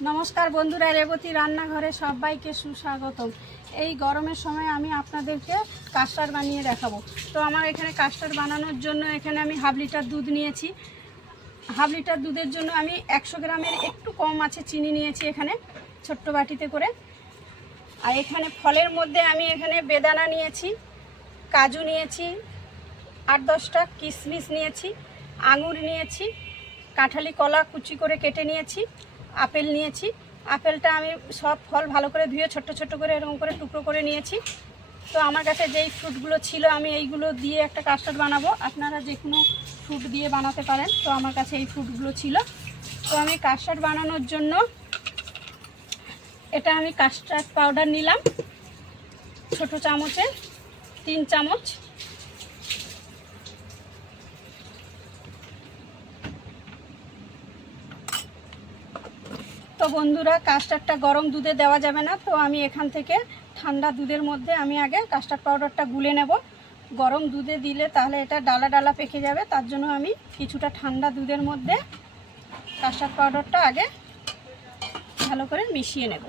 নমস্কার বন্ধুরা, রেবতী রান্নাঘরে সবাইকে সুস্বাগতম। এই গরমের সময় আমি আপনাদেরকে কাস্টার্ড বানিয়ে দেখাবো। তো আমার এখানে কাস্টার্ড বানানোর জন্য এখানে আমি হাফ লিটার দুধ নিয়েছি। হাফ লিটার দুধের জন্য আমি 100 গ্রামের একটু কম আছে চিনি নিয়েছি এখানে ছোট্ট বাটিতে করে। আর এখানে ফলের মধ্যে আমি এখানে বেদানা নিয়েছি, কাজু নিয়েছি, 8-10টা কিশমিশ নিয়েছি, আঙুর নিয়েছি, কাঁঠালি কলা কুচি করে কেটে নিয়েছি, আপেল নিয়েছি। আপেলটা আমি সব ফল ভালো করে ধুয়ে ছোট্ট ছোট্ট করে এরকম করে টুকরো করে নিয়েছি। তো আমার কাছে যেই ফ্রুটগুলো ছিল আমি এইগুলো দিয়ে একটা কাস্টার্ড বানাবো। আপনারা যে কোনো ফ্রুট দিয়ে বানাতে পারেন। তো আমার কাছে এই ফ্রুটগুলো ছিল। তো আমি কাস্টার্ড বানানোর জন্য এটা আমি কাস্টার্ড পাউডার নিলাম ছোট চামচে 3 চামচ। তো বন্ধুরা, কাস্টার্ডটা গরম দুধে দেওয়া যাবে না, তো আমি এখান থেকে ঠান্ডা দুধের মধ্যে আমি আগে কাস্টার্ড পাউডারটা গুলে নেব। গরম দুধে দিলে তাহলে এটা ডালা ডালা পেকে যাবে, তার জন্য আমি কিছুটা ঠান্ডা দুধের মধ্যে কাস্টার্ড পাউডারটা আগে ভালো করে মিশিয়ে নেব।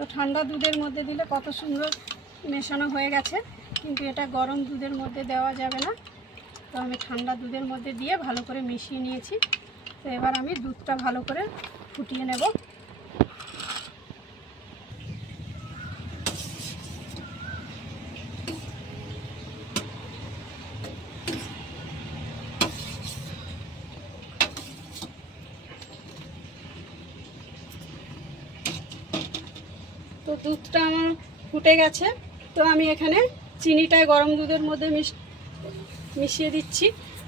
তো ঠান্ডা দুধের মধ্যে দিলে কত সুন্দর মেশানো হয়ে গেছে, কিন্তু এটা গরম দুধের মধ্যে দেওয়া যাবে না। তো আমি ঠান্ডা দুধের মধ্যে দিয়ে ভালো করে মিশিয়ে নিয়েছি। তো এবার আমি দুধটা ভালো করে ফুটিয়ে নেব। তো দুধটা আমার ফুটে গেছে। তো আমি এখানে চিনিটা গরম দুধের মধ্যে মিশিয়ে দিচ্ছি।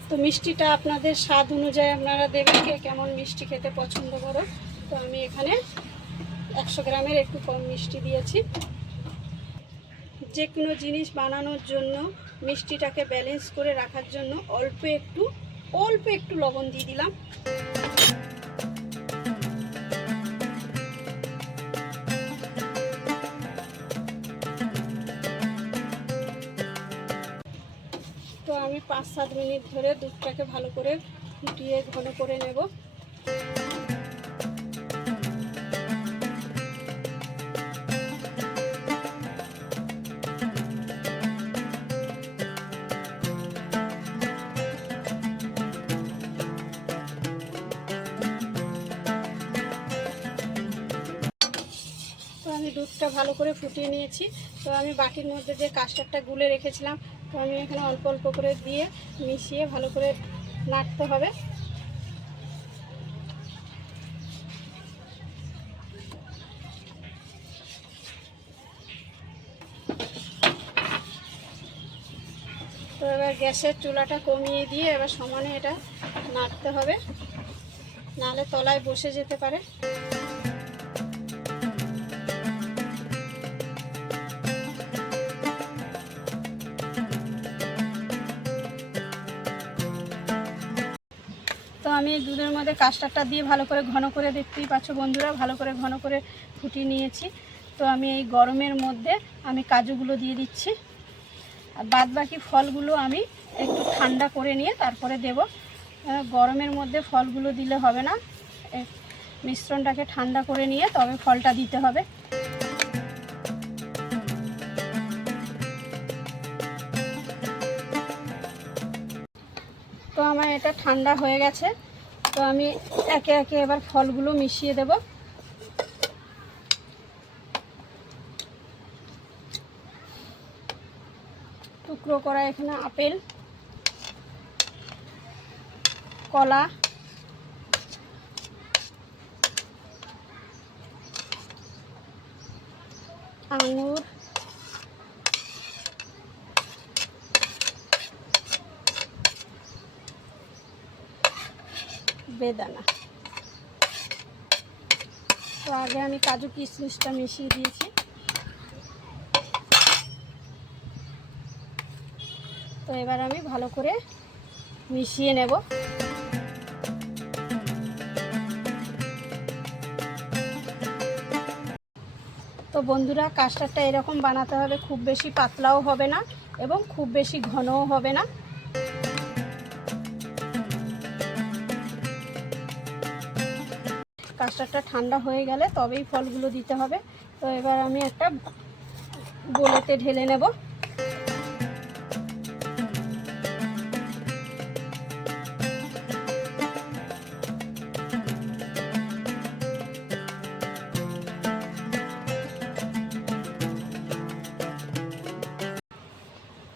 তো মিষ্টিটা আপনাদের স্বাদ অনুযায়ী আপনারা দেবেন, কে কেমন মিষ্টি খেতে পছন্দ করো। তো আমি এখানে 100 গ্রামের একটু কম মিষ্টি দিয়েছি। যে কোনো জিনিস বানানোর জন্য মিষ্টিটাকে ব্যালেন্স করে রাখার জন্য অল্প একটু লবণ দিয়ে দিলাম। তো আমি 5-7 মিনিট ধরে দুধটাকে ভালো করে ফুটিয়ে ঘন করে নেব। তো আমি দুধটা ভালো করে ফুটিয়ে নিয়েছি। তো আমি বাটির মধ্যে যে কাস্টার্ডটা গুলে রেখেছিলাম, তো আমি এখানে অল্প অল্প করে দিয়ে মিশিয়ে ভালো করে নাড়তে হবে। তো এবার গ্যাসের চুলাটা কমিয়ে দিয়ে এবার সমানে এটা নাড়তে হবে, নাহলে তলায় বসে যেতে পারে। তো আমি দুধের মধ্যে কাস্টার্ডটা দিয়ে ভালো করে ঘন করে, দেখতেই পাচ্ছ বন্ধুরা, ভালো করে ঘন করে ফুটিয়ে নিয়েছি। তো আমি এই গরমের মধ্যে আমি কাজুগুলো দিয়ে দিচ্ছি। আর বাদ বাকি ফলগুলো আমি একটু ঠান্ডা করে নিয়ে তারপরে দেব। গরমের মধ্যে ফলগুলো দিলে হবে না, মিশ্রণটাকে ঠান্ডা করে নিয়ে তবে ফলটা দিতে হবে। তো আমার এটা ঠান্ডা হয়ে গেছে। তো আমি একে একে এবার ফলগুলো মিশিয়ে দেব। টুকরো করা এখানে আপেল, কলা, আঙুর, বেদানা। তো আগে আমি কাজু কিশমিশটা মিশিয়ে দিয়েছি। তো এবার আমি ভালো করে মিশিয়ে নেব। তো বন্ধুরা কাস্টার্ডটা এরকম বানাতে হবে, খুব বেশি পাতলাও হবে না এবং খুব বেশি ঘনও হবে না। কাস্টার্ডটা ঠান্ডা হয়ে গেলে তবেই ফলগুলো দিতে হবে। তো এবার আমি একটা বোলেতে ঢেলে নেব।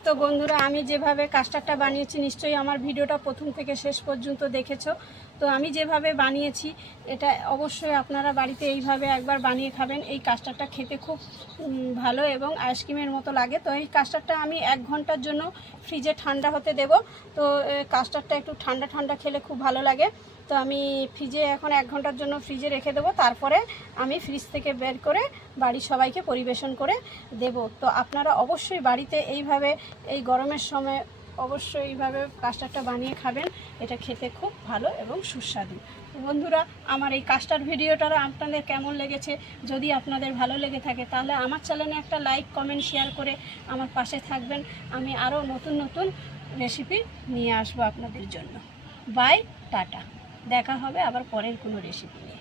তো বন্ধুরা আমি যেভাবে কাস্টার্ডটা বানিয়েছি নিশ্চয়ই আমার ভিডিওটা প্রথম থেকে শেষ পর্যন্ত দেখেছো। তো আমি যেভাবে বানিয়েছি এটা অবশ্যই আপনারা বাড়িতে এইভাবে একবার বানিয়ে খাবেন। এই কাস্টার্ডটা খেতে খুব ভালো এবং আইসক্রিমের মতো লাগে। তো এই কাস্টার্ডটা আমি 1 ঘন্টার জন্য ফ্রিজে ঠান্ডা হতে দেব। তো কাস্টার্ডটা একটু ঠান্ডা ঠান্ডা খেলে খুব ভালো লাগে। তো আমি ফ্রিজে এখন 1 ঘন্টার জন্য ফ্রিজে রেখে দেবো, তারপরে আমি ফ্রিজ থেকে বের করে বাড়ির সবাইকে পরিবেশন করে দেব। তো আপনারা অবশ্যই বাড়িতে এইভাবে এই গরমের সময় অবশ্যই এইভাবে কাস্টার্ডটা বানিয়ে খাবেন, এটা খেতে খুব ভালো এবং সুস্বাদু। বন্ধুরা আমার এই কাস্টার্ড ভিডিওটা আপনাদের কেমন লেগেছে, যদি আপনাদের ভালো লেগে থাকে তাহলে আমার চ্যানেলে একটা লাইক কমেন্ট শেয়ার করে আমার পাশে থাকবেন। আমি আরও নতুন নতুন রেসিপি নিয়ে আসবো আপনাদের জন্য। বাই, টাটা, দেখা হবে আবার পরের কোনো রেসিপি নিয়ে।